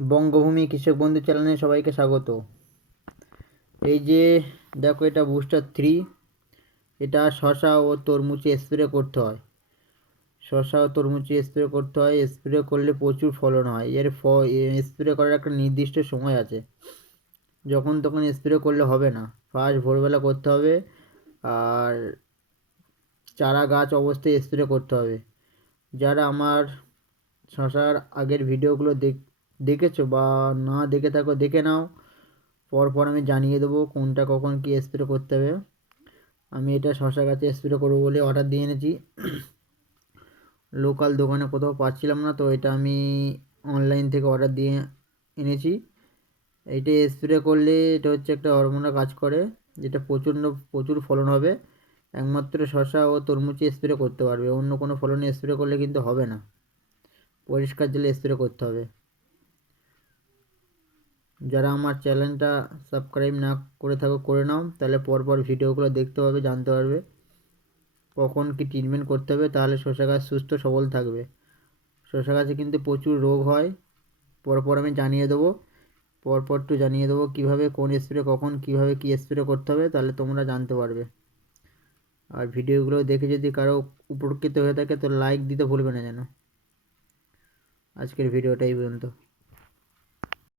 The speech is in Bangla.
বঙ্গভূমি কৃষক বন্ধু চ্যানেলে সবাইকে স্বাগত। এই যে দেখো, এটা বুস্টার 3। এটা শসা ও তরমুজে স্প্রে করতে হয়। শসা ও তরমুজে স্প্রে করতে হয়। স্প্রে করলে প্রচুর ফলন হয়। স্প্রে করার একটা নির্দিষ্ট সময় আছে, যখন তখন স্প্রে করলে হবে না। ফার্স্ট ভোরবেলা করতে হবে, আর চারা গাছ অবস্থায় স্প্রে করতে হবে। যারা আমার শসার আগের ভিডিওগুলো দেখেছো বা না দেখে থাকো, দেখে নাও। পরপর আমি জানিয়ে দেবো কোনটা কখন কী স্প্রে করতে হবে। আমি এটা শসা গাছে স্প্রে করবো বলে অর্ডার দিয়ে এনেছি। লোকাল দোকানে কোথাও পাচ্ছিলাম না, তো এটা আমি অনলাইন থেকে অর্ডার দিয়ে এনেছি। এইটা স্প্রে করলে এটা হচ্ছে একটা হরমোনাল কাজ করে, যেটা প্রচুর ফলন হবে। একমাত্র শসা ও তরমুজে স্প্রে করতে পারবে, অন্য কোনো ফলনে স্প্রে করলে কিন্তু হবে না। পরিষ্কার জলে স্প্রে করতে হবে। যারা আমার চ্যানেলটা সাবস্ক্রাইব না করে থাকো, করে নাও, তাহলে পরপর ভিডিওগুলো দেখতে পাবে, জানতে পারবে কখন কি ট্রিটমেন্ট করতে হবে। তাহলে শসা গাছ সুস্থ সবল থাকবে। শসা গাছে কিন্তু প্রচুর রোগ হয়, পরপর আমি জানিয়ে দেবো। পরপর একটু জানিয়ে দেবো কীভাবে কোন স্প্রে কখন কীভাবে কী স্প্রে করতে হবে, তাহলে তোমরা জানতে পারবে। আর ভিডিওগুলো দেখে যদি কারো উপকৃত হয়ে থাকে তো লাইক দিতে ভুলবে না যেন। আজকের ভিডিওটা এই পর্যন্ত।